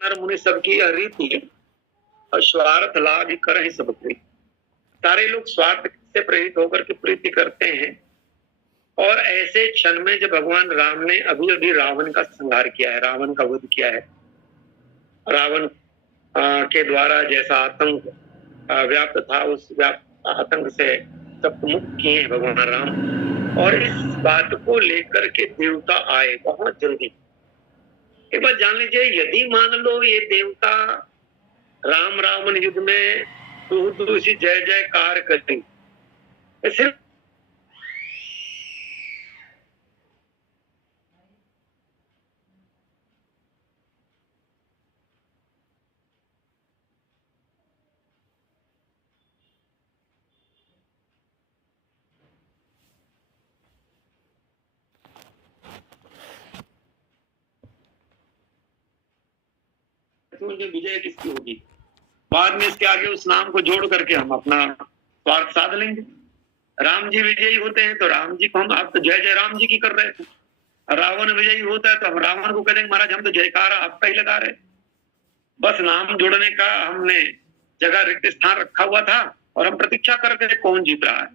नर मुनि सबकी यह रीति है और स्वार्थ लाभ करहि सब प्रीति। सारे लोग स्वार्थ से प्रेरित होकर के प्रीति करते हैं। और ऐसे क्षण में जब भगवान राम ने अभी अभी रावण का संहार किया है, रावण का वध किया है, रावण के द्वारा जैसा आतंक व्याप्त था, उस व्याप्त आतंक से सब मुक्त किए भगवान राम। और इस बात को लेकर के देवता आए बहुत जल्दी। एक बात जान लीजिए, यदि मान लो ये देवता राम रावण युद्ध में दूसरी जय जयकार करें, सिर्फ विजय किसकी होगी, बाद में इसके आगे उस नाम को जोड़ करके हम अपना स्वार्थ साध लेंगे। राम जी विजयी होते हैं तो राम जी को हम, आप तो जय जय राम जी की कर रहे थे। रावण विजयी होता है तो हम रावण को कहेंगे महाराज हम तो जयकार आपका ही लगा रहे। बस नाम जोड़ने का हमने जगह रिक्त स्थान रखा हुआ था और हम प्रतीक्षा कर रहे थे कौन जीत रहा है।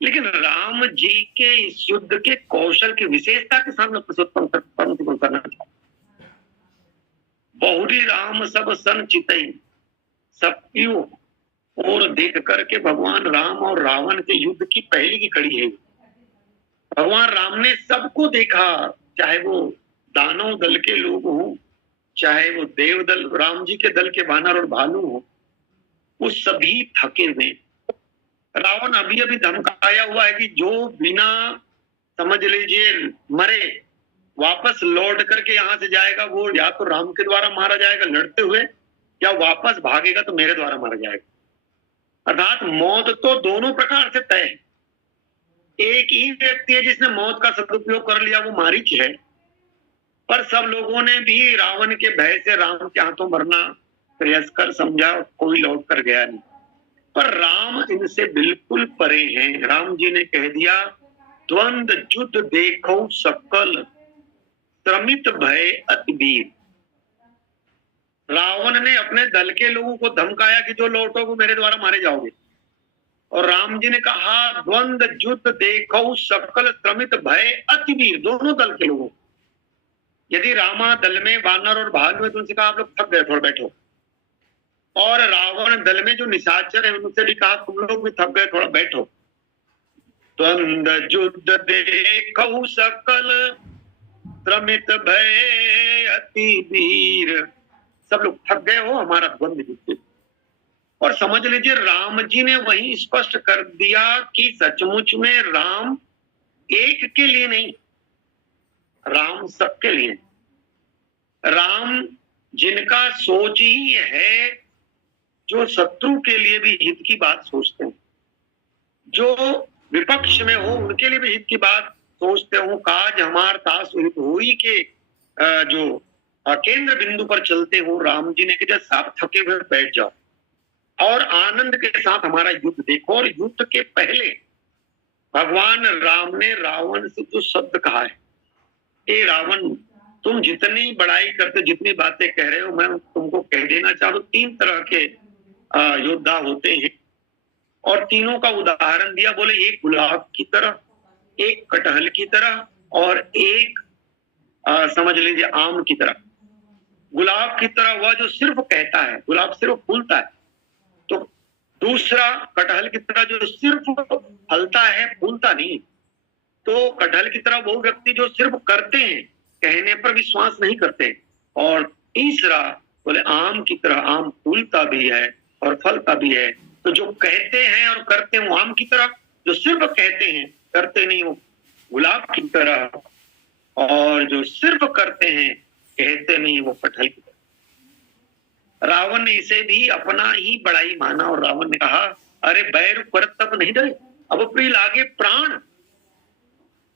लेकिन राम जी के इस युद्ध के कौशल की विशेषता के सामने प्रस्तुत करना चाहता। बहुरी राम सब सन चितई, सब और देख करके भगवान राम और रावण के युद्ध की पहली की कड़ी है। भगवान राम ने सबको देखा, चाहे वो दानव दल के लोग हों, चाहे वो देव दल राम जी के दल के वानर और भालू हों, वो सभी थके हुए। रावण अभी अभी धमकाया हुआ है कि जो बिना समझ लीजिए मरे वापस लौट करके यहां से जाएगा वो या तो राम के द्वारा मारा जाएगा लड़ते हुए, या वापस भागेगा तो मेरे द्वारा मारा जाएगा। अर्थात मौत तो दोनों प्रकार से तय है। एक ही व्यक्ति है जिसने मौत का सदुपयोग कर लिया, वो मारीच है। पर सब लोगों ने भी रावण के भय से राम के हाथों मरना प्रयास कर समझा, कोई लौट कर गया नहीं। पर राम इनसे बिल्कुल परे हैं। राम जी ने कह दिया, द्वंद युद्ध देखो सकल, त्रमित भय अति वीर। रावण ने अपने दल के लोगों को धमकाया कि जो लौटोगे मेरे द्वारा मारे जाओगे। और राम जी ने कहा, द्वंद युद्ध देखो सकल, त्रमित भय अति वीर। दोनों दल के लोगों, यदि रामा दल में वानर और भालू में, तो उनसे कहा आप लोग थक गए थोड़ा बैठो। और रावण दल में जो निशाचर है उनसे भी कहा तुम लोग भी थक गए थोड़ा बैठो। द्वंद युद्ध देखो सकल, त्रमित भय अति वीर। सब लोग थक गए हो, हमारा द्वंद युद्ध। और समझ लीजिए राम जी ने वही स्पष्ट कर दिया कि सचमुच में राम एक के लिए नहीं, राम सबके लिए। राम जिनका सोच ही है, जो शत्रु के लिए भी हित की बात सोचते हैं, जो विपक्ष में हो उनके लिए भी हित की बात सोचते हो। काज हमार तास हित होई के जो केंद्र बिंदु पर चलते हो। राम जी ने कहा सब थके हुए बैठ जाओ और आनंद के साथ हमारा युद्ध देखो। और युद्ध के पहले भगवान राम ने रावण से जो शब्द कहा है, ए रावण तुम जितनी बड़ाई करते, जितनी बातें कह रहे हो, मैं तुमको कह देना चाहता हूं, 3 तरह के योद्धा होते हैं। और तीनों का उदाहरण दिया, बोले एक गुलाब की तरह, एक कटहल की तरह और एक समझ लीजिए आम की तरह। गुलाब की तरह वह जो सिर्फ कहता है, गुलाब सिर्फ फूलता है। तो दूसरा कटहल की तरह जो सिर्फ फलता है, फूलता नहीं। तो कटहल की तरह वो व्यक्ति जो सिर्फ करते हैं, कहने पर विश्वास नहीं करते। और तीसरा बोले आम की तरह, आम फूलता भी है और फलता भी है। तो जो कहते हैं और करते हैं वो आम की तरह, जो सिर्फ कहते हैं करते नहीं वो गुलाब की तरह, और जो सिर्फ करते हैं कहते नहीं वो कटहल की तरह। रावण ने इसे भी अपना ही बड़ाई माना और रावण ने कहा, अरे बैर कर तब नहीं डरे, अब प्रिय लागे प्राण।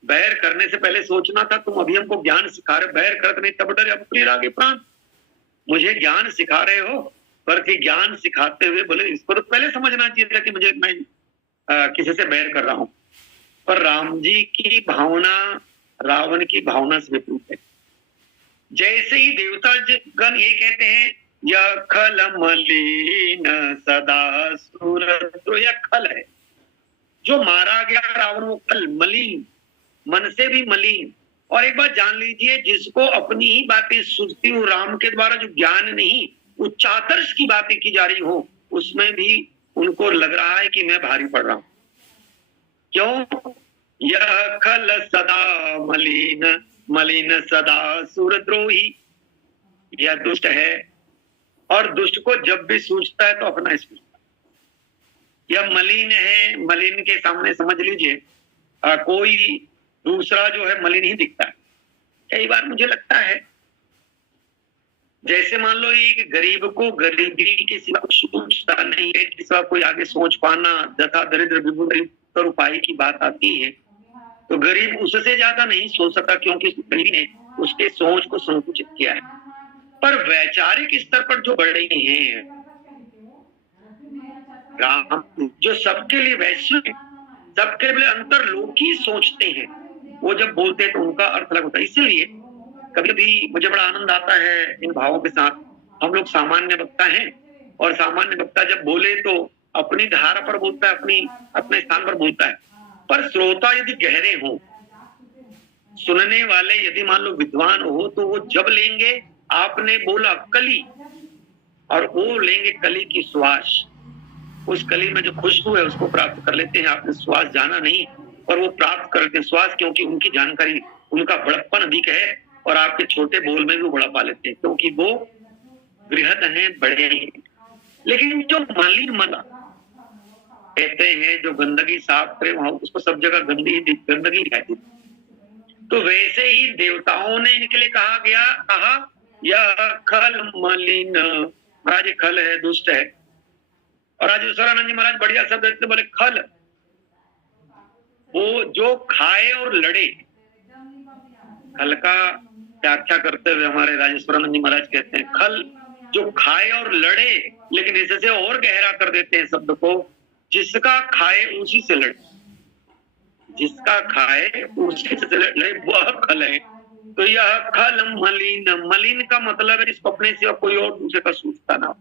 बैर करने से पहले सोचना था, तुम अभी हमको ज्ञान सिखा रहे, बैर करते नहीं तब डरे, अब प्रिय लागे प्राण। मुझे ज्ञान सिखा रहे हो, पर कि ज्ञान सिखाते हुए बोले इसको तो पहले समझना चाहिए था कि मैं किसी से बैर कर रहा हूं। पर राम जी की भावना रावण की भावना से विपरीत है। जैसे ही देवता गण ये कहते हैं यह खल मलिन सदा सूरद्रो, यह खल है जो मारा गया रावण, वो खल मलिन, मन से भी मलिन। और एक बात जान लीजिए, जिसको अपनी ही बातें सुझती हो, राम के द्वारा जो ज्ञान नहीं, उच्चादर्श की बातें की जा रही हो, उसमें भी उनको लग रहा है कि मैं भारी पड़ रहा हूं। क्यों? यह खल सदा मलिन, मलिन सदा सूरद्रोही, यह दुष्ट है और दुष्ट को जब भी सूझता है तो अपना ही सूझता है। यह मलिन है, मलिन के सामने समझ लीजिए कोई दूसरा जो है मलिन ही दिखता है। कई बार मुझे लगता है जैसे मान लो एक गरीब को गरीबी के सिवा कुछ सोचता नहीं है, के सिवा कोई आगे सोच पाना, जथा दरिद्र विभुर उपाय की बात आती है तो गरीब उससे ज्यादा नहीं सोच सकता, क्योंकि गरीब ने उसके सोच को संकुचित किया है। पर वैचारिक स्तर पर जो बड़े हैं राम, जो सबके लिए वैश्विक, सबके लिए अंतरलोकी सोचते हैं, वो जब बोलते हैं तो उनका अर्थ अलग होता है। इसलिए कभी भी मुझे बड़ा आनंद आता है इन भावों के साथ। हम लोग सामान्य वक्ता हैं और सामान्य वक्ता जब बोले तो अपनी धारा पर बोलता है, अपने स्थान पर बोलता है। पर श्रोता यदि गहरे हो, सुनने वाले यदि मान लो विद्वान हो, तो वो जब लेंगे आपने बोला कली, और वो लेंगे कली की श्वास, उस कली में जो खुशबू है उसको प्राप्त कर लेते हैं। आपने श्वास जाना नहीं और वो प्राप्त करते हैं श्वास, क्योंकि उनकी जानकारी, उनका बड़प्पन अधिक है और आपके छोटे बोल में भी बड़ा पा लेते हैं, क्योंकि वो बृहद हैं, बड़े हैं। लेकिन जो मलिन मन कहते हैं, जो गंदगी साफ करे, वहां उसको सब जगह गंदगी कहती। तो वैसे ही देवताओं ने इनके लिए कहा यह खल मलिन, महाराज खल है, दुष्ट है। और राजेश्वरानंद जी महाराज बढ़िया शब्द देते, बोले खल वो जो खाए और लड़े। खल का व्याख्या करते हुए हमारे राजेश्वरानंद जी महाराज कहते हैं खल जो खाए और लड़े, लेकिन इससे और गहरा कर देते हैं शब्द को, जिसका खाए उसी से लड़े, जिसका खाए उसी से लड़े, वह खल है। तो यह खल मलिन, मलिन का मतलब है जिसको अपने सिवा कोई और दूसरे का सूझता ना हो।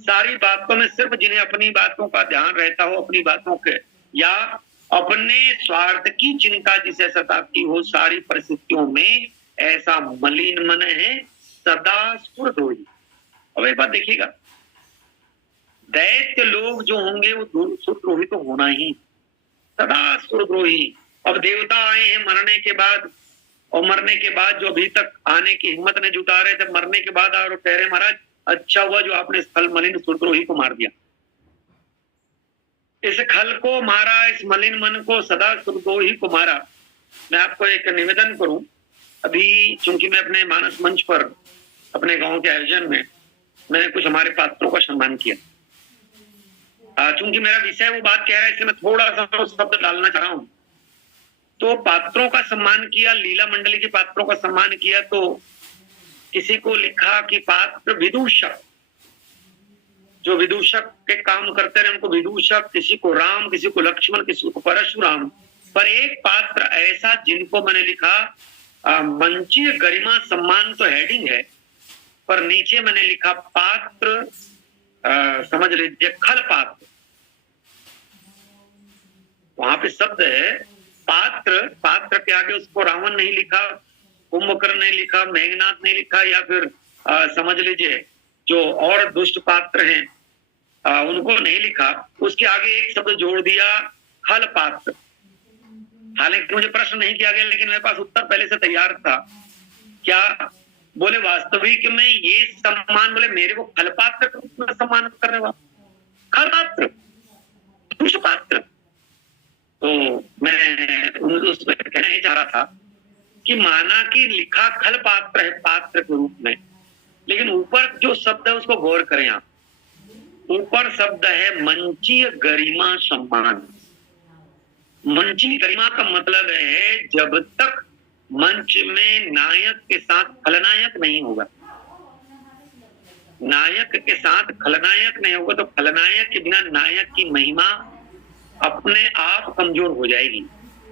सारी बातों में सिर्फ जिन्हें अपनी बातों का ध्यान रहता हो, अपनी बातों के या अपने स्वार्थ की चिंता जिसे सताती हो, सारी परिस्थितियों में ऐसा मलिन मन है सदा सुरद्रोही। अब एक बात देखिएगा, दैत्य लोग जो होंगे वो सुरद्रोही तो होना ही, सदा सुरद्रोही। अब देवता आए हैं मरने के बाद, और मरने के बाद जो अभी तक आने की हिम्मत नहीं जुटा रहे थे, मरने के बाद और कह रहे महाराज अच्छा हुआ जो आपने इस खल मलिन सुरद्रोही को मार दिया, इस खल को मारा, इस मलिन मन को, सदा सुरद्रोही को मारा। मैं आपको एक निवेदन करूं, अभी चूंकि मैं अपने मानस मंच पर अपने गांव के आयोजन में मैंने कुछ हमारे पात्रों का सम्मान किया। चूंकि मेरा विषय वो बात कह रहा है, इसलिए मैं थोड़ा सा शब्द डालना चाह रहा हूं। तो पात्रों का सम्मान किया, लीला मंडली के पात्रों का सम्मान किया, तो किसी को लिखा कि पात्र विदूषक, जो विदूषक के काम करते रहे उनको विदूषक, किसी को राम, किसी को लक्ष्मण, किसी को परशुराम। पर एक पात्र ऐसा जिनको मैंने लिखा मंचीय गरिमा सम्मान, तो हेडिंग है, पर नीचे मैंने लिखा पात्र, समझ लीजिए खल पात्र। वहां पे शब्द है पात्र, पात्र के आगे उसको रावण नहीं लिखा, कुंभकर्ण नहीं लिखा, मेघनाथ नहीं लिखा, या फिर समझ लीजिए जो और दुष्ट पात्र हैं उनको नहीं लिखा, उसके आगे एक शब्द जोड़ दिया खल पात्र। हालांकि मुझे प्रश्न नहीं किया गया, लेकिन मेरे पास उत्तर पहले से तैयार था। क्या बोले वास्तविक में ये सम्मान, बोले मेरे को खल पात्र का सम्मान करने वाला, खल पात्र, दुष्ट पात्र। तो मैं उसमें कहना ही चाह रहा था कि माना कि लिखा खल पात्र है पात्र के रूप में, लेकिन ऊपर जो शब्द है उसको गौर करें आप। ऊपर शब्द है मंचीय गरिमा सम्मान। मंचीय गरिमा का मतलब है जब तक मंच में नायक के साथ खलनायक नहीं होगा, नायक के साथ खलनायक नहीं होगा, तो खलनायक के बिना नायक की महिमा अपने आप कमजोर हो जाएगी।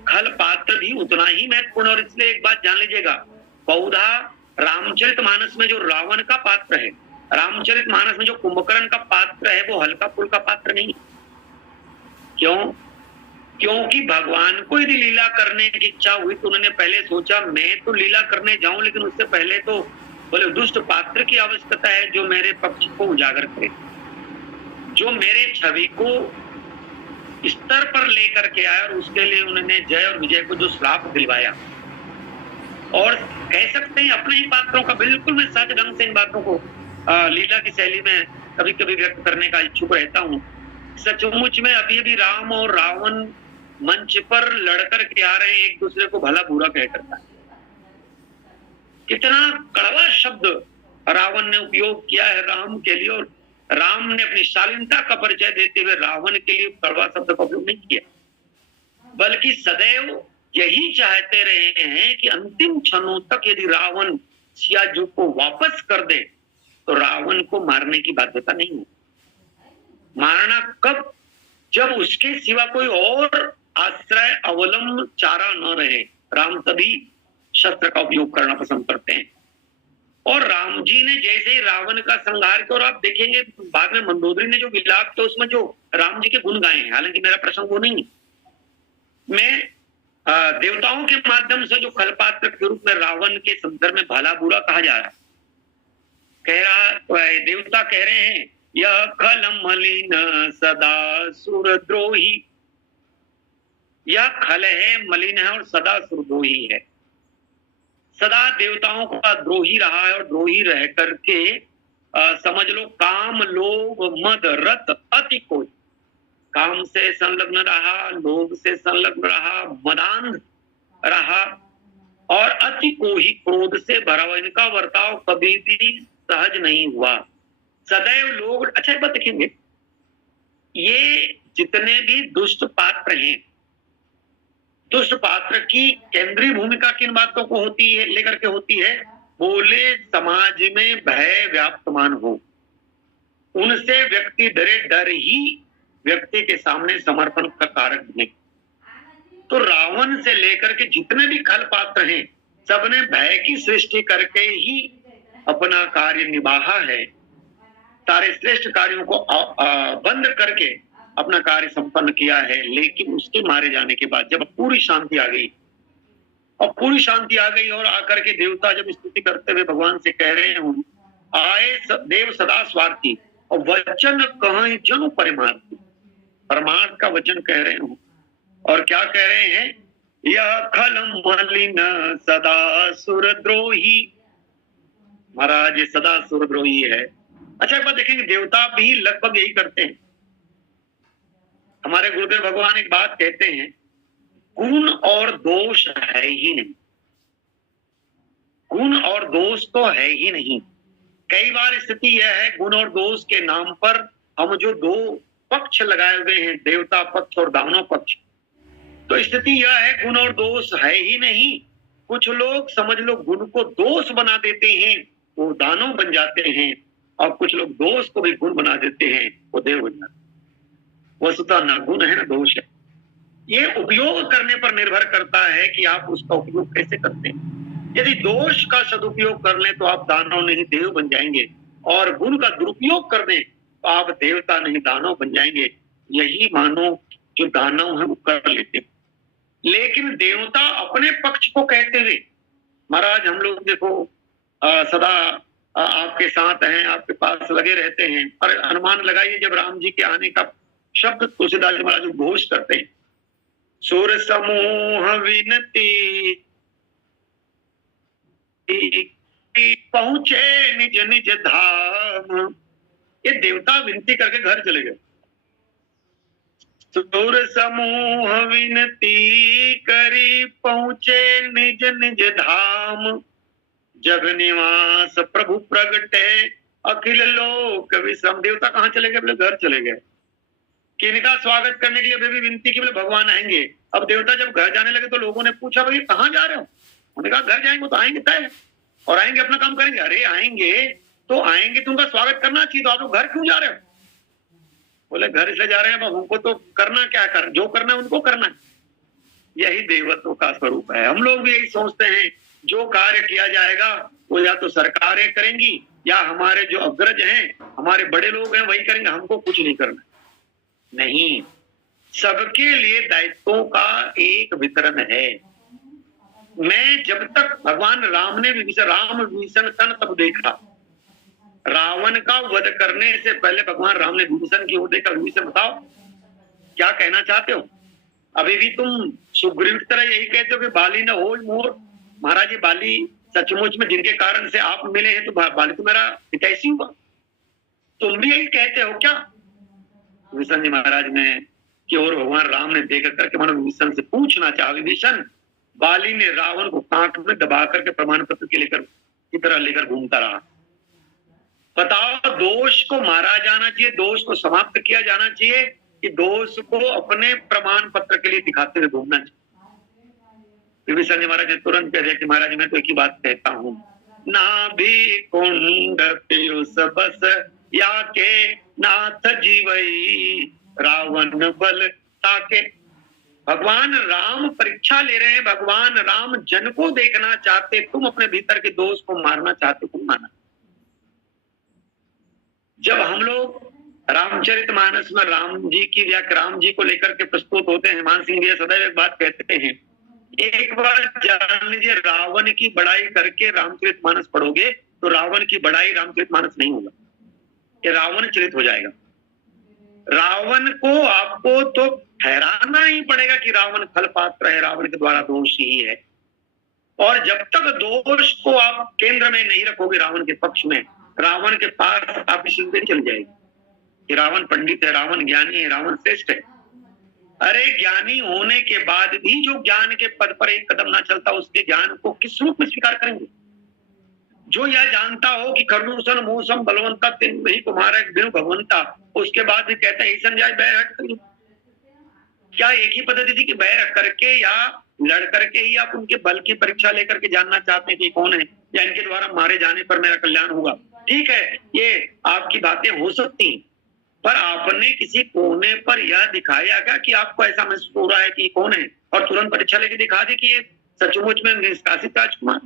खल पात्र भी उतना ही महत्वपूर्ण। और इसलिए एक बात जान लीजिएगा, पौधा रामचरितमानस में जो रावण का पात्र है, रामचरितमानस में जो कुंभकर्ण का पात्र है, वो हल्का फुल्का पात्र नहीं। क्यों? क्योंकि भगवान को यदि लीला करने की इच्छा हुई तो उन्होंने पहले सोचा मैं तो लीला करने जाऊं, लेकिन उससे पहले तो बोले दुष्ट पात्र की आवश्यकता है जो मेरे पक्ष को उजागर करे, जो मेरे छवि को स्तर पर लेकर के आया। और उसके लिए उन्होंने जय और विजय को जो श्राप दिलवाया, और कह सकते हैं अपने ही पात्रों का बिल्कुल मैं सच ढंग से इन बातों को लीला की शैली में कभी कभी व्यक्त करने का इच्छुक रहता हूँ। सचमुच में अभी अभी राम और रावण मंच पर लड़कर के आ रहे हैं, एक दूसरे को भला बुरा कह करता है। कितना कड़वा शब्द रावण ने उपयोग किया है राम के लिए, और राम ने अपनी शालीनता का परिचय देते हुए रावण के लिए कड़वा शब्द का उपयोग नहीं किया, बल्कि सदैव यही चाहते रहे हैं कि अंतिम क्षणों तक यदि रावण सियाजू को वापस कर दे तो रावण को मारने की बाध्यता नहीं है। मारना कब? जब उसके सिवा कोई और आश्रय अवलंब चारा न रहे। राम तभी शस्त्र का उपयोग करना पसंद करते हैं। और राम जी ने जैसे ही रावण का संहार किया, और आप देखेंगे बाद में मंदोदरी ने जो विलाप किया उसमें जो राम जी के गुण गाए हैं, हालांकि मेरा प्रसंग वो नहीं है, मैं देवताओं के माध्यम से जो खलपात्र के रूप में रावण के संदर्भ में भला बुरा कहा जा रहा है, देवता कह रहे हैं यह खल मलिन सदा सुरद्रोही, यह खल है, मलिन है और सदा सुरद्रोही है। सदा देवताओं का द्रोही रहा है, और द्रोही रह करके समझ लो काम लोभ मद रत अति कोई, काम से संलग्न रहा, लोभ से संलग्न रहा, मदांध रहा, और अति को ही क्रोध से भरा हुआ। इनका बर्ताव कभी भी सहज नहीं हुआ। सदैव लोग, अच्छा एक बात देखेंगे, ये जितने भी दुष्ट पात्र हैं, दुष्ट पात्र की केंद्रीय भूमिका किन बातों को होती है लेकर के होती है? बोले समाज में भय व्याप्तमान हो, उनसे व्यक्ति डरे, डर ही व्यक्ति के सामने समर्पण का कारक बने। तो रावण से लेकर के जितने भी खल पात्र हैं, सबने भय की सृष्टि करके ही अपना कार्य निभाया है। सारे श्रेष्ठ कार्यों को बंद करके अपना कार्य संपन्न किया है। लेकिन उसके मारे जाने के बाद जब पूरी शांति आ गई, और पूरी शांति आ गई, और आकर के देवता जब स्तुति करते हुए भगवान से कह रहे हैं आए देव सदा स्वार्थी और वचन कहीं जनु परमार्थी, परमार्थ का वचन कह रहे हो, और क्या कह रहे हैं? यह खल मलिन सदा सुरद्रोही, महाराज ये सदा सुरद्रोही है। अच्छा एक बात देखेंगे, देवता भी लगभग यही करते हैं। हमारे गुरुदेव भगवान एक बात कहते हैं, गुण और दोष है ही नहीं, गुण और दोष तो है ही नहीं। कई बार स्थिति यह है, गुण और दोष के नाम पर हम जो दो पक्ष लगाए हुए हैं, देवता पक्ष और दानव पक्ष, तो स्थिति यह है गुण और दोष है ही नहीं। कुछ लोग समझ लो गुण को दोष बना देते हैं, वो दानव बन जाते हैं, और कुछ लोग दोष को भी गुण बना देते हैं, वो देव बन जाते हैं। वस्तुतः न गुण है न दोष है। ये उपयोग करने पर निर्भर करता है कि आप उसका उपयोग कैसे करते हैं। यदि दोष का सदुपयोग कर लें तो आप दानव नहीं देव बन जाएंगे, और गुण का दुरुपयोग कर दें तो आप देवता नहीं दानव बन जाएंगे। यही मानो जो दानव है वो कर लेते हैं। लेकिन देवता अपने पक्ष को कहते हुए, महाराज हम लोग देखो सदा आपके साथ हैं, आपके पास लगे रहते हैं, और अनुमान लगाइए जब राम जी के आने का शब्द तुलसीदास जी महाराज घोष करते हैं, सुर समूह विनती पहुंचे निज निज धाम, ये देवता विनती करके घर चले गए। सुर समूह विनती करी पहुंचे निज निज धाम, जग निवास प्रभु प्रगटे अखिल लोक विश्राम। देवता कहाँ चले गए? अपने घर चले गए। किनका स्वागत करने के लिए अभी भी विनती की बोले भगवान आएंगे। अब देवता जब घर जाने लगे तो लोगों ने पूछा भाई कहाँ जा रहे हो? उन्होंने कहा घर जाएंगे तो आएंगे तय, और आएंगे अपना काम करेंगे। अरे आएंगे तो आएंगे, तुमका स्वागत करना चाहिए, तो आप लोग घर क्यों जा रहे हो? बोले घर इसलिए जा रहे हैं हमको तो करना क्या, जो करना है उनको करना है। यही देवत्व का स्वरूप है। हम लोग भी यही सोचते हैं जो कार्य किया जाएगा वो या तो सरकारें करेंगी या हमारे जो अग्रज हैं, हमारे बड़े लोग हैं, वही करेंगे, हमको कुछ नहीं करना। नहीं, सबके लिए दायित्वों का एक वितरण है। मैं जब तक भगवान राम ने राम विभीषण तन तब देखा, रावण का वध करने से पहले भगवान राम ने विभीषण की ओर देखा। विभीषण बताओ क्या कहना चाहते हो? अभी भी तुम सुग्रीव की तरह यही कहते हो कि बाली न हो मोर। महाराज, ये बाली सचमुच में जिनके कारण से आप मिले हैं, तो बाली तो मेरा हितैषी हुआ, तुम भी यही कहते हो क्या? विभीषण जी महाराज ने की ओर भगवान राम ने देख करके मानो विभीषण से पूछना चाहा, विभीषण, बाली ने रावण को कांट में दबा करके प्रमाण पत्र के लेकर की तरह लेकर घूमता रहा। बताओ, दोष को मारा जाना चाहिए, दोष को समाप्त किया जाना चाहिए, कि दोष को अपने प्रमाण पत्र के लिए दिखाते हुए घूमना चाहिए? विभीषण जी महाराज ने तुरंत कह दिया कि महाराज मैं तो एक ही बात कहता हूँ, ना भी कुंड पीयूष बस या के नाथ जीवई रावण बल ताके। भगवान राम परीक्षा ले रहे हैं, भगवान राम जन को देखना चाहते, तुम अपने भीतर के दोष को मारना चाहते, तुम माना। जब हम लोग रामचरितमानस में राम जी की व्याख्या, राम जी को लेकर के प्रस्तुत होते हैं, मान सिंह जी सदैव एक बात कहते हैं, एक बार जान लीजिए, रावण की बड़ाई करके रामचरितमानस पढ़ोगे तो रावण की बड़ाई रामचरितमानस नहीं होगा, ये रावण चरित हो जाएगा। रावण को आपको तो ठहराना ही पड़ेगा कि रावण फल पात्र है, रावण के द्वारा दोष ही है। और जब तक दोष को आप केंद्र में नहीं रखोगे रावण के पक्ष में, रावण के पास आपकी सिद्धि चल जाएगी कि रावण पंडित है, रावण ज्ञानी है, रावण श्रेष्ठ है। अरे ज्ञानी होने के बाद भी जो ज्ञान के पद पर एक कदम ना चलता, उसके ज्ञान को किस रूप में स्वीकार करेंगे? जो यह जानता हो कि खरदूषण मौसम बलवंता तीन नहीं तुम्हारा बिनु भगवंता, उसके बाद भी कहता है संजय बैर हट करिए। क्या एक ही पद्धति थी कि बैर करके या लड़ करके ही आप उनके बल की परीक्षा लेकर के जानना चाहते हैं कि कौन है, या इनके द्वारा मारे जाने पर मेरा कल्याण होगा? ठीक है, ये आपकी बातें हो सकती हैं, पर आपने किसी कोने पर यह दिखाया क्या कि आपको ऐसा महसूस हो रहा है कि कौन है, और तुरंत परीक्षा लेके दिखा दी कि ये सचमुच में निष्कासित राजकुमार?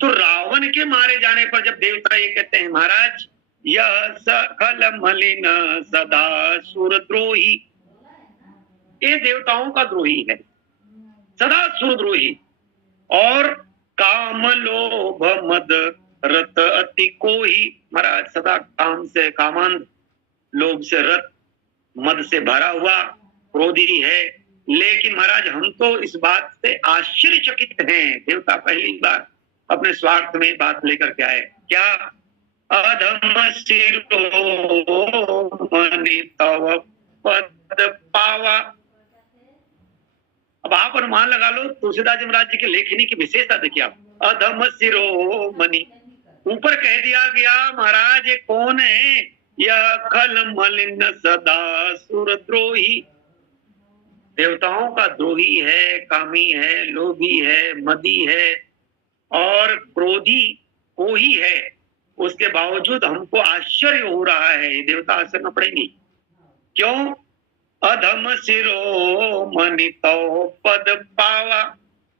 तो रावण के मारे जाने पर जब देवता ये कहते हैं, महाराज यह सकल मलिन सदा सुरद्रोही, ये देवताओं का द्रोही है, सदा सुरद्रोही, और काम लोभ मद रत अति को ही, महाराज सदा काम से कामांध, लोभ से रत, मद से भरा हुआ, क्रोधी है। लेकिन महाराज हम तो इस बात से आश्चर्यचकित हैं, देवता पहली बार अपने स्वार्थ में बात लेकर के आए, क्या? अधम शिरोमणि तव पद पावा। अब आप अनुमान लगा लो, तुलसीदास जी महाराज जी के लेखनी की विशेषता देखिए आप, अधम शिरोमणि, ऊपर कह दिया गया महाराज ये कौन है? यह खल मलिन सदा सुरद्रोही, देवताओं का द्रोही है, कामी है, लोभी है, मदी है और क्रोधी को ही है। उसके बावजूद हमको आश्चर्य हो रहा है, ये देवता आश्चर्य न पड़ेंगे। क्यों? अधम शिरोमणि तो पद पावा,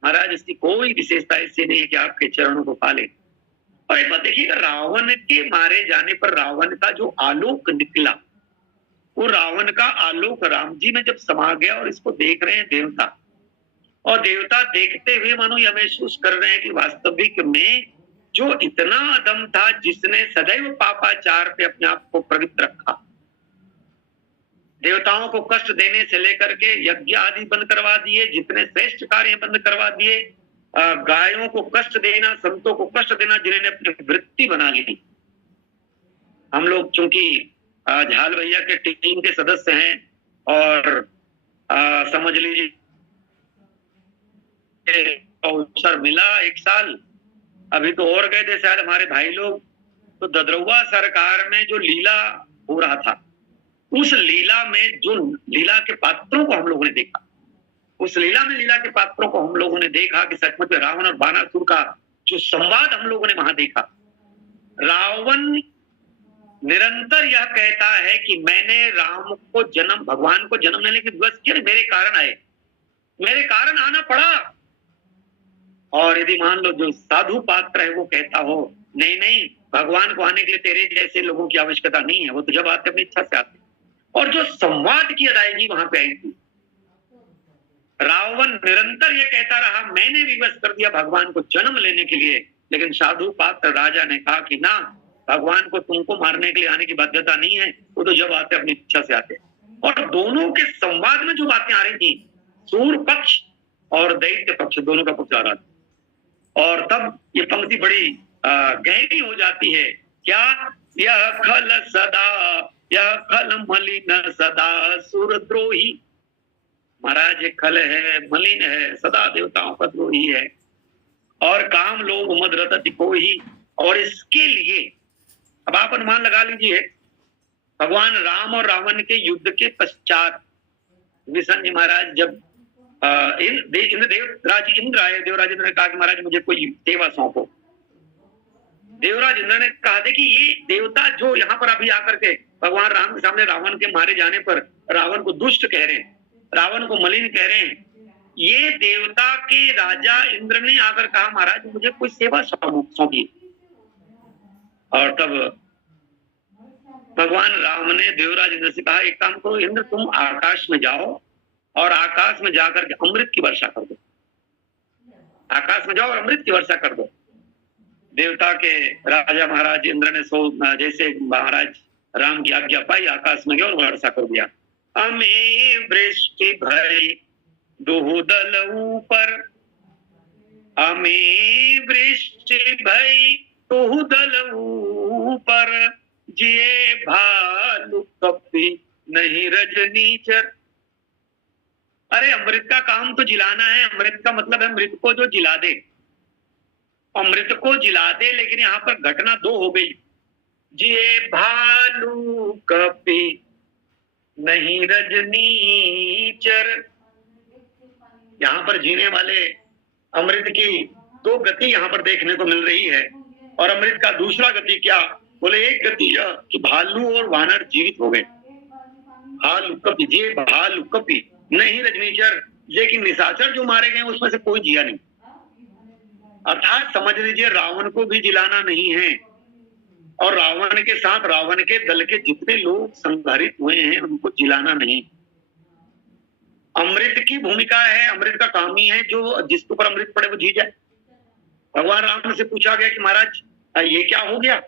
महाराज इसकी कोई विशेषता ऐसी नहीं है कि आपके चरणों को पाले। और एक बात देखिएगा, रावण के मारे जाने पर रावण का जो आलोक निकला, वो रावण का आलोक राम जी में जब समा गया, और इसको देख रहे हैं देवता, और देवता देखते हुए मानो यह महसूस कर रहे हैं कि वास्तविक में जो इतना अधम था, जिसने सदैव पापाचार पे अपने आप को पवित्र रखा, देवताओं को कष्ट देने से लेकर के यज्ञ आदि बंद करवा दिए, जितने श्रेष्ठ कार्य बंद करवा दिए, गायों को कष्ट देना, संतों को कष्ट देना, जिन्होंने अपनी वृत्ति बना ली। हम लोग चूंकि झाल भैया के टीम के सदस्य हैं, और समझ लीजिए अवसर मिला एक साल, अभी तो और गए थे शायद हमारे भाई लोग, तो ददरौआ सरकार में जो लीला हो रहा था, उस लीला में जो लीला के पात्रों को हम लोगों ने देखा, उस लीला में लीला के पात्रों को हम लोगों ने देखा कि सचमुच में रावण और बानासुर का जो संवाद हम लोगों ने वहां देखा। रावण निरंतर यह कहता है कि मैंने राम को जन्म, भगवान को जन्म लेने की दिवस किया, मेरे कारण आए, मेरे कारण आना पड़ा। और यदि मान लो जो साधु पात्र है वो कहता हो नहीं नहीं, भगवान को आने के लिए तेरे जैसे लोगों की आवश्यकता नहीं है, वो तो जब आते अपनी इच्छा से आते। और जो संवाद की अदायगी वहां पे आई थी, रावण निरंतर ये कहता रहा मैंने विवश कर दिया भगवान को जन्म लेने के लिए, लेकिन साधु पात्र राजा ने कहा कि ना, भगवान को तुमको मारने के लिए आने की बाध्यता नहीं है, वो तो जब आते अपनी इच्छा से आते। और दोनों के संवाद में जो बातें आ रही थी, सूर पक्ष और दैत्य पक्ष दोनों का पक्ष आ रहा था। और तब ये पंक्ति बड़ी गहरी हो जाती है, क्या, यह खल सदा, यह खल मलिन सदा सुरद्रोही। महाराज ये खल है, मलिन है, सदा देवताओं का द्रोही है, और काम लोभ मद रत कोई। और इसके लिए अब आप अनुमान लगा लीजिए, भगवान राम और रावण के युद्ध के पश्चात विष्णु जी महाराज जब देवराज इंद्र आए, देवराज इंद्र ने कहा कि महाराज मुझे कोई सेवा सौंपो। देवराज इंद्र ने कहा देखिए ये देवता जो यहाँ पर अभी आकर के भगवान राम के सामने रावण के मारे जाने पर रावण को दुष्ट कह रहे हैं, रावण को मलिन कह रहे हैं, ये देवता के राजा इंद्र ने आकर कहा महाराज मुझे कोई सेवा सौंपी। और तब भगवान राम ने देवराज इंद्र से कहा एक काम करो इंद्र, तुम आकाश में जाओ और आकाश में जाकर के अमृत की वर्षा कर दो। आकाश में जाओ और अमृत की वर्षा कर दो। देवता के राजा महाराज इंद्र ने जैसे महाराज राम की आज्ञा पाई, आकाश में गया और वर्षा कर दिया। अमे वृष्टि भई दुहुदल ऊपर, अमे वृष्टि भई दुहुदल ऊपर, जिए भालू कपी नहीं रजनीचर। अरे अमृत का काम तो जिलाना है, अमृत का मतलब है मृत को जो जिला दे, अमृत को जिला दे, लेकिन यहाँ पर घटना दो हो गई। जिए भालू कपी नहीं रजनीचर, यहाँ पर जीने वाले अमृत की दो गति यहाँ पर देखने को मिल रही है। और अमृत का दूसरा गति क्या, बोले एक गति यह कि भालू और वानर जीवित हो गए। भालू कपी, जे भालू कपी नहीं रजनीचर, लेकिन निशाचर जो मारे गए उसमें से कोई जिया नहीं। अर्थात समझ लीजिए रावण को भी जिलाना नहीं है, और रावण के साथ रावण के दल के जितने लोग संघारित हुए हैं उनको जिलाना नहीं। अमृत की भूमिका है, अमृत का काम ही है जो जिसके ऊपर अमृत पड़े वो जी जाए। भगवान राम से पूछा गया कि महाराज ये क्या हो गया,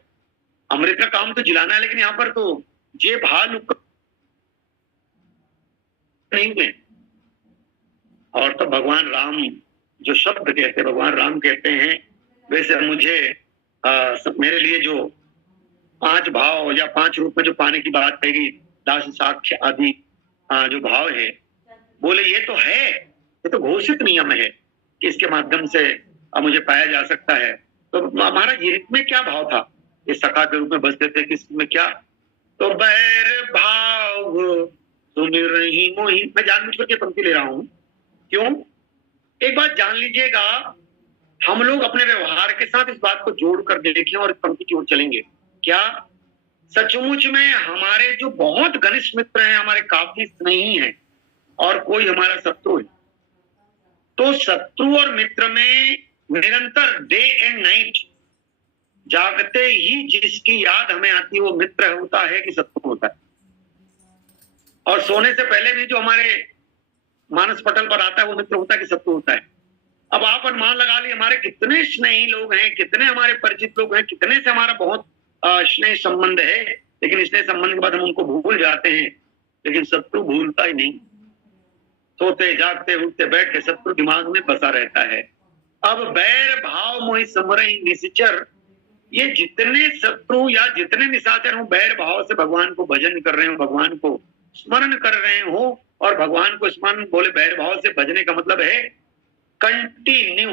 अमृत का काम तो जिलाना है, लेकिन यहाँ पर तो जे भाल नहीं हुए। और तो भगवान राम जो शब्द कहते, भगवान राम कहते हैं वैसे मुझे मेरे लिए जो 5 भाव या 5 रूप में जो पाने की बात कही, दास साक्ष्य आदि जो भाव है, बोले ये तो है, ये तो घोषित नियम है कि इसके माध्यम से मुझे पाया जा सकता है। तो महाराज ये में क्या भाव था, ये सखा के रूप में बसते थे, किसमें क्या, तो बैर भाव सुन रही मोही। मैं जानबूझ करके पंक्ति ले रहा हूं, क्यों, एक बात जान लीजिएगा, हम लोग अपने व्यवहार के साथ इस बात को जोड़ कर देखें और पंक्ति की ओर चलेंगे। क्या सचमुच में हमारे जो बहुत घनिष्ठ मित्र हैं, हमारे काफी स्नेही हैं, और कोई हमारा शत्रु है, तो शत्रु और मित्र में निरंतर डे एंड नाइट जागते ही जिसकी याद हमें आती है वो मित्र होता है कि शत्रु होता है। और सोने से पहले भी जो हमारे मानस पटल पर आता है वो मित्र होता है कि शत्रु होता है। अब आप अनुमान लगा ली हमारे कितने स्नेही लोग हैं, कितने हमारे परिचित लोग हैं, कितने से हमारा बहुत स्नेह संबंध है, लेकिन स्नेह संबंध के बाद हम उनको भूल जाते हैं, लेकिन शत्रु भूलता ही नहीं। सोते जागते उठते बैठते शत्रु दिमाग में बसा रहता है। अब बैर भाव मोहि समरहि निश्चर, ये जितने शत्रु या जितने निशाचर हो बैर भाव से भगवान को भजन कर रहे हो, भगवान को स्मरण कर रहे हो, और भगवान को स्मरण बोले बैर भाव से भजने का मतलब है कंटिन्यू,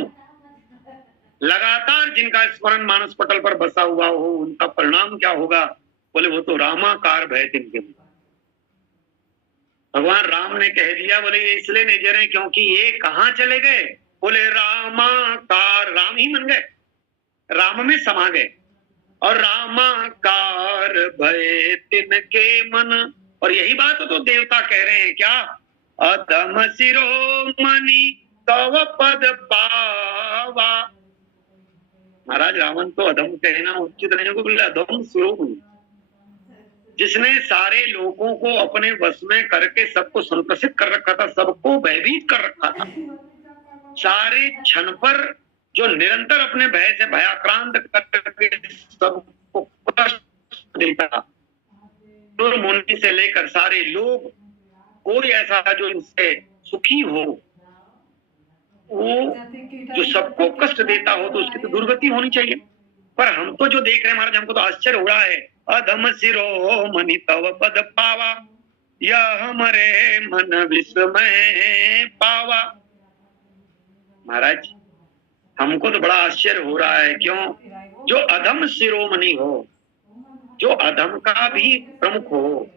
लगातार जिनका स्मरण मानस पटल पर बसा हुआ हो, उनका परिणाम क्या होगा, बोले वो तो रामाकार भय तिनके। भगवान राम ने कह दिया, बोले ये इसलिए नहीं जरे क्योंकि ये कहां चले गए, बोले रामाकार, राम ही बन गए, राम में समा गए, और रामाकार भय तिनके मन। और यही बात तो देवता कह रहे हैं, क्या, अधम शिरोमणि तव पद पावा। महाराज रावण तो अधम कहना उचित नहीं होगा, बोले अधम शिरोमणि, जिसने सारे लोगों को अपने वश में करके सबको संतोषित कर रखा था, सबको भयभीत कर रखा था, सारे क्षण पर जो निरंतर अपने भय से भयाक्रांत करके सबको कष्ट देता, मुनि से लेकर सारे लोग, कोई ऐसा जो इनसे सुखी हो, वो जो सबको कष्ट देता हो तो उसकी तो दुर्गति होनी चाहिए। पर हम तो जो देख रहे हैं महाराज, हमको तो आश्चर्य हो रहा है। अधम शिरोमणि तव पद पावा, यह हमरे मन विस्मय पावा। महाराज हमको तो बड़ा आश्चर्य हो रहा है। क्यों? जो अधम शिरोमणि हो, जो अधम का भी प्रमुख हो,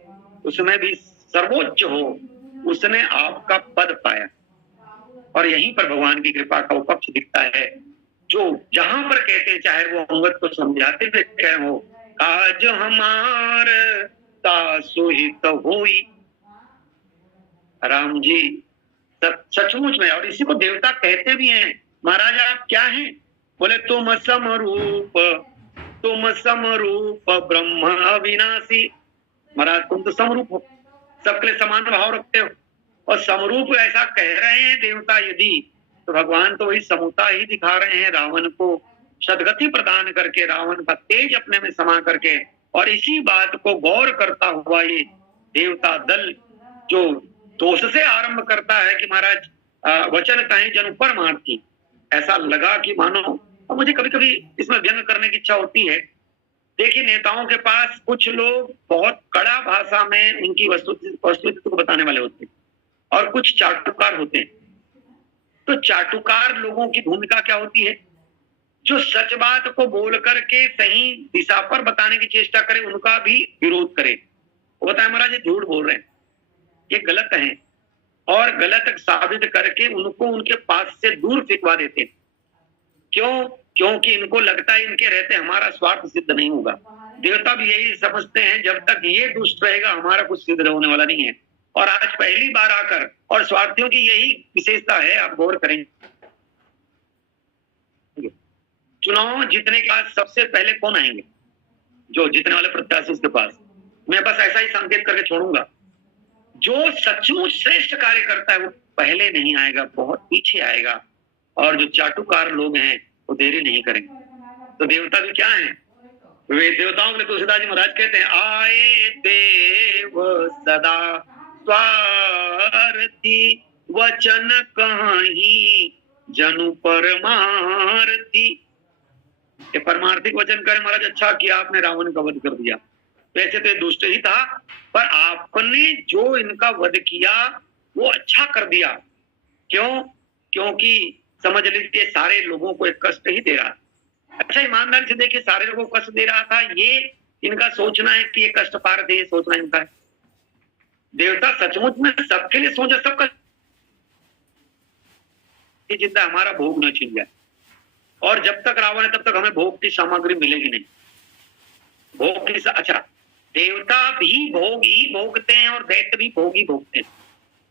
उसमें भी सर्वोच्च हो, उसने आपका पद पाया। और यहीं पर भगवान की कृपा का वो पक्ष दिखता है, जो जहां पर कहते हैं, चाहे वो अंगद को समझाते हुए कह रहे हो, आज हमार तासुहित होई। राम जी सचमुच में, और इसी को देवता कहते भी हैं, महाराज आप क्या हैं? बोले तुम समरूप, तुम समरूप ब्रह्म अविनाशी। महाराज तुम तो समरूप हो, सबके लिए समान भाव रखते हो, और समरूप ऐसा कह रहे हैं देवता यदि, तो भगवान तो वही समता ही दिखा रहे हैं, रावण को सदगति प्रदान करके, रावण का तेज अपने में समा करके। और इसी बात को गौर करता हुआ ये देवता दल जो दोष से आरंभ करता है कि महाराज वचन कहें जन पर मारती, ऐसा लगा कि मानो, और मुझे कभी कभी इसमें व्यंग करने की इच्छा होती है। देखिए नेताओं के पास कुछ लोग बहुत कड़ा भाषा में उनकी वस्तुस्थिति को बताने वाले होते हैं, और कुछ चाटुकार होते हैं। तो चाटुकार लोगों की भूमिका क्या होती है? जो सच बात को बोल करके सही दिशा पर बताने की चेष्टा करे, उनका भी विरोध करे। वो बताए महाराज ये झूठ बोल रहे हैं, ये गलत है, और गलत साबित करके उनको उनके पास से दूर फेंकवा देते। क्यों? क्योंकि इनको लगता है इनके रहते हमारा स्वार्थ सिद्ध नहीं होगा। देवता भी यही समझते हैं, जब तक ये दुष्ट रहेगा हमारा कुछ सिद्ध होने वाला नहीं है। और आज पहली बार आकर, और स्वार्थियों की यही विशेषता है, आप गौर करेंगे, चुनाव जीतने के बाद सबसे पहले कौन आएंगे? जो जीतने वाले प्रत्याशी के पास। मैं बस ऐसा ही संकेत करके छोड़ूंगा, जो सचमुच श्रेष्ठ कार्य करता है वो पहले नहीं आएगा, बहुत पीछे आएगा, और जो चाटुकार लोग हैं वो देरी नहीं करेंगे। तो देवता भी क्या है? वे देवताओं के तुलसीदास जी महाराज कहते हैं, आए देव सदा स्वार्थी, वचन कहीं जनु परमार्थी। ये परमार्थिक वचन करे महाराज, अच्छा किया आपने रावण का वध कर दिया, वैसे तो दुष्ट ही था, पर आपने जो इनका वध किया वो अच्छा कर दिया। क्यों? क्योंकि समझ लीजिए सारे लोगों को एक कष्ट ही दे रहा। अच्छा ईमानदारी से देखिए, सारे लोगों को कष्ट दे रहा था, ये इनका सोचना है कि ये कष्ट पार दे, सोचना इनका है। देवता सचमुच में सबके लिए सोचा, सबका जितना हमारा भोग न छिन जाए, और जब तक रावण है तब तक हमें भोग की सामग्री मिलेगी नहीं। भोग की अच्छा, देवता भी भोग ही भोगते हैं और दैत्य भी भोग ही भोगते हैं।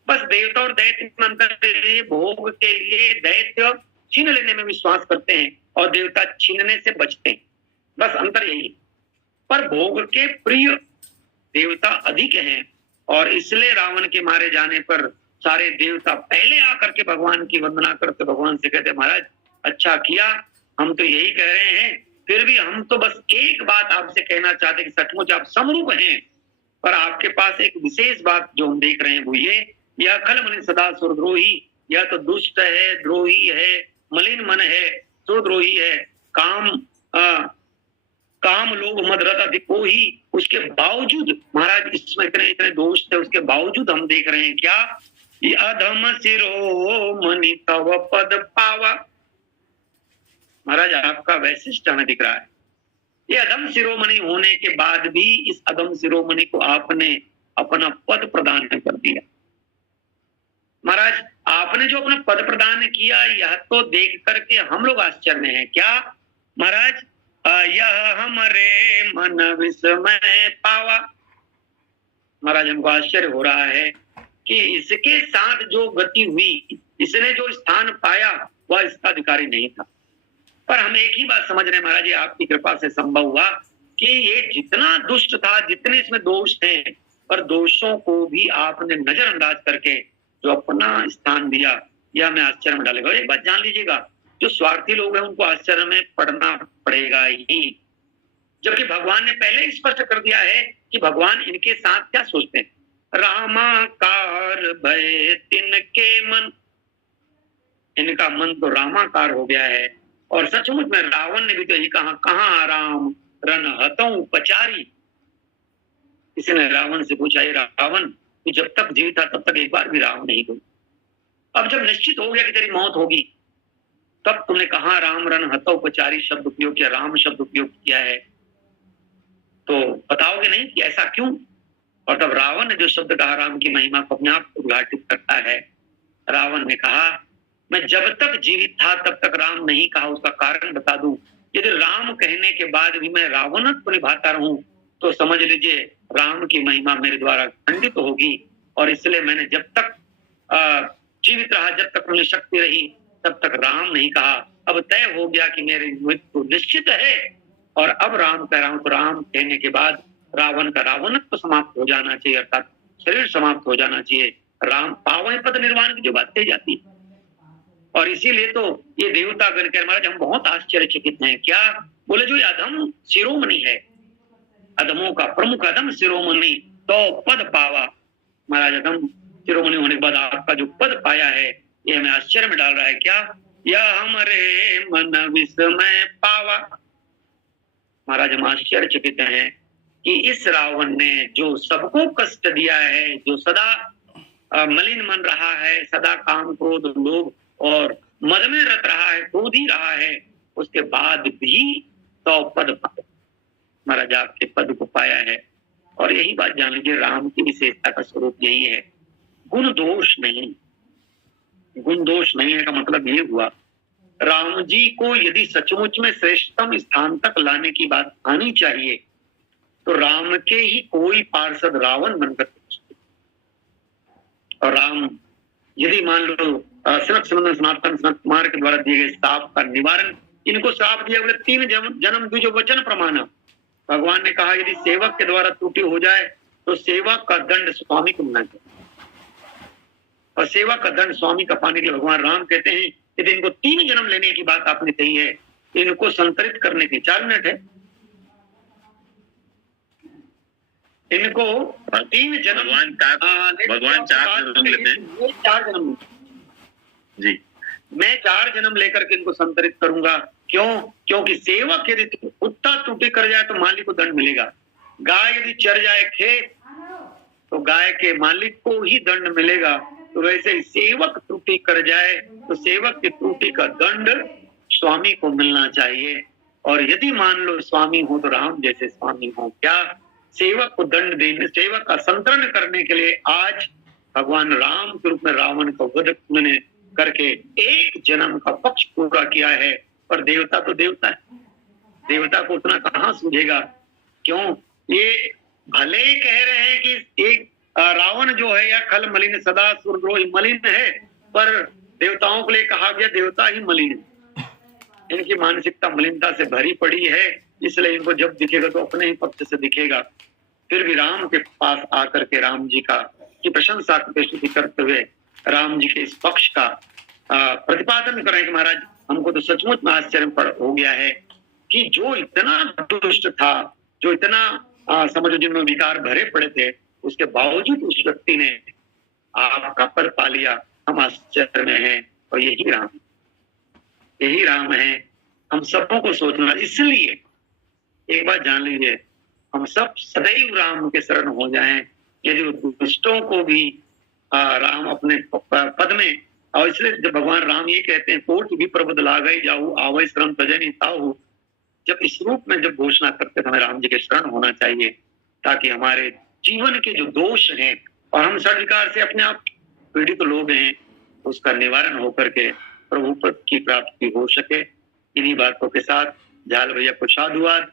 बस देवता और दैत्य में अंतर, भोग के लिए दैत्य छीन लेने में विश्वास करते हैं और देवता छीनने से बचते हैं, बस अंतर यही है। पर भोग के प्रिय देवता अधिक हैं, और इसलिए रावण के मारे जाने पर सारे देवता पहले आकर के भगवान की वंदना करते, भगवान से कहते महाराज अच्छा किया, हम तो यही कह रहे हैं, फिर भी हम तो बस एक बात आपसे कहना चाहते कि सचमुच आप समरूप हैं, पर आपके पास एक विशेष बात जो हम देख रहे हैं वो ये, यह खल मन सदा सुरद्रोही, यह तो दुष्ट है, द्रोही है, मलिन मन है, सुरद्रोही है, काम लोभ मद रत अधिको ही। उसके बावजूद महाराज इसमें इतने इतने दोष थे, उसके बावजूद हम देख रहे हैं क्या, ये अधम शिरोमणि तव पद पावा। महाराज आपका वैशिष्ट हमें दिख रहा है, ये अधम शिरोमणि होने के बाद भी इस अधम शिरोमणि को आपने अपना पद प्रदान कर दिया। महाराज आपने जो अपना पद प्रदान किया, यह तो देख करके हम लोग आश्चर्य में हैं। क्या महाराज? यह हमरे मन विस्मय पावा। महाराज हमको आश्चर्य हो रहा है कि इसके साथ जो गति हुई, इसने जो स्थान पाया, वह इसका अधिकारी नहीं था। पर हम एक ही बात समझ रहे हैं महाराज जी, आपकी कृपा से संभव हुआ कि ये जितना दुष्ट था, जितने इसमें दोष थे, पर दोषों को भी आपने नजरअंदाज करके जो अपना स्थान दिया, यह हमें आश्चर्य में डालेगा। एक बात जान लीजिएगा, जो स्वार्थी लोग हैं उनको आश्चर्य में पड़ना पड़ेगा ही, जबकि भगवान ने पहले ही स्पष्ट कर दिया है कि भगवान इनके साथ क्या सोचते हैं। रामाकार भय तिनके मन, इनका मन तो रामाकार हो गया है। और सचमुच में रावण ने भी तो यही कहा, कहाँ राम रन हतों पचारी। किसी ने रावण से पूछा, ये रावण कि जब तक जीवित था तब तक एक बार भी राम नहीं हुई, अब जब निश्चित हो गया कि तेरी मौत होगी, तब तुमने कहा राम रन हतों पचारी शब्द उपयोग किया, राम शब्द उपयोग किया है, तो बताओगे नहीं कि ऐसा क्यों? और तब रावण ने जो शब्द कहा राम की महिमा को अपने आप उद्घाटित करता है। रावण ने कहा, मैं जब तक जीवित था तब तक राम नहीं कहा, उसका कारण बता दूं। यदि राम कहने के बाद भी मैं रावणत्व निभाता रहूं तो समझ लीजिए राम की महिमा मेरे द्वारा खंडित होगी, और इसलिए मैंने जब तक जीवित रहा, जब तक मुझे शक्ति रही, तब तक राम नहीं कहा। अब तय हो गया कि मेरी मृत्यु निश्चित है, और अब राम कह रहा हूं, तो राम कहने के बाद रावण का रावणत्व समाप्त हो जाना चाहिए, अर्थात शरीर समाप्त हो जाना चाहिए। राम पावन पद निर्वाण की जो बात कही जाती है, और इसीलिए तो ये देवता गण कह महाराज हम बहुत आश्चर्यचकित हैं। क्या बोले, जो अधम शिरोमणि है, अधमों का प्रमुख अधम शिरोमणि, तो पद पावा। महाराज अधम शिरोमणि होने के बाद आपका जो पद पाया है, ये हमें आश्चर्य में डाल रहा है। क्या? यह हमारे मन विस्मय पावा। महाराज हम आश्चर्यचकित हैं कि इस रावण ने जो सबको कष्ट दिया है, जो सदा मलिन मन रहा है, सदा काम क्रोध लोभ और मद में रत रहा है, क्रोधी रहा है, उसके बाद भी तो पद पाया। महाराज आपके पद को पाया है, और यही बात जान लीजिए राम की विशेषता का स्वरूप यही है, गुण दोष नहीं। गुण दोष नहीं है का मतलब ये हुआ, राम जी को यदि सचमुच में श्रेष्ठतम स्थान तक लाने की बात आनी चाहिए, तो राम के ही कोई पार्षद रावण बनकर, और राम यदि मान लो सनक सनातन सनत कुमार के द्वारा दिए गए श्राप का निवारण, इनको श्राप दिया, बोले 3 जन्म द्विज वचन प्रमाण। भगवान ने कहा यदि सेवक के द्वारा त्रुटि हो जाए तो सेवक का दंड स्वामी को मिलना चाहिए, और सेवक का दंड स्वामी का पाने के लिए भगवान राम कहते हैं यदि इनको 3 जन्म लेने की बात आपने कही है, इनको संतरित करने के 4 मिनट है, इनको 3 जन्म भगवान 4 जन्म लेते हैं, 4 जन्म जी, मैं 4 जन्म लेकर के इनको संतरित करूंगा। क्यों? क्योंकि सेवक यदि कुत्ता त्रुटि कर जाए तो मालिक को दंड मिलेगा, गाय यदि चर जाए खेत तो गाय के मालिक को ही दंड मिलेगा। तो वैसे ही सेवक त्रुटि कर जाए तो सेवक की त्रुटि का दंड स्वामी को मिलना चाहिए, और यदि मान लो स्वामी हो तो राम जैसे स्वामी हो। क्या? सेवक को दंड देने, सेवक का संतरण करने के लिए आज भगवान राम के रूप में रावण को वध करके 1 जन्म का पक्ष पूरा किया है। पर देवता तो देवता है, देवता को उतना कहाँ सूझेगा। क्यों? ये भले ही कह रहे हैं कि एक रावण जो है या खल मलिन सदा सुरद्रोही मलिन है, पर देवताओं के लिए कहा गया देवता ही मलिन है। इनकी मानसिकता मलिनता से भरी पड़ी है, इसलिए इनको जब दिखेगा तो अपने ही पक्ष से दिखेगा। फिर भी राम के पास आकर के राम जी की प्रशंसा स्तुति करते हुए राम जी के इस पक्ष का प्रतिपादन करें कि महाराज हमको तो सचमुच में आश्चर्य हो गया है कि जो इतना दुष्ट था, जो इतना समझो जिनमें विकार भरे पड़े थे, उसके बावजूद उस व्यक्ति ने आपका पद पा लिया। हम आश्चर्य में हैं, और यही राम है। हम सबों को सोचना, इसलिए एक बात जान लीजिए, हम सब सदैव राम के शरण हो जाएं। यदि दुष्टों को भी राम अपने पद में, और इसलिए जब भगवान राम ये कहते हैं कोट भी प्रबुद्ध लागई जाऊ आवै श्रम तजनि ताऊ, जब इस रूप में जब घोषणा करते हमें राम जी के शरण होना चाहिए, ताकि हमारे जीवन के जो दोष हैं और हम षड्विकार से अपने आप पीड़ित लोग हैं, उसका निवारण होकर के प्रभु पद की प्राप्ति हो सके। इन्हीं बातों के साथ जाल भैया को साधुवाद।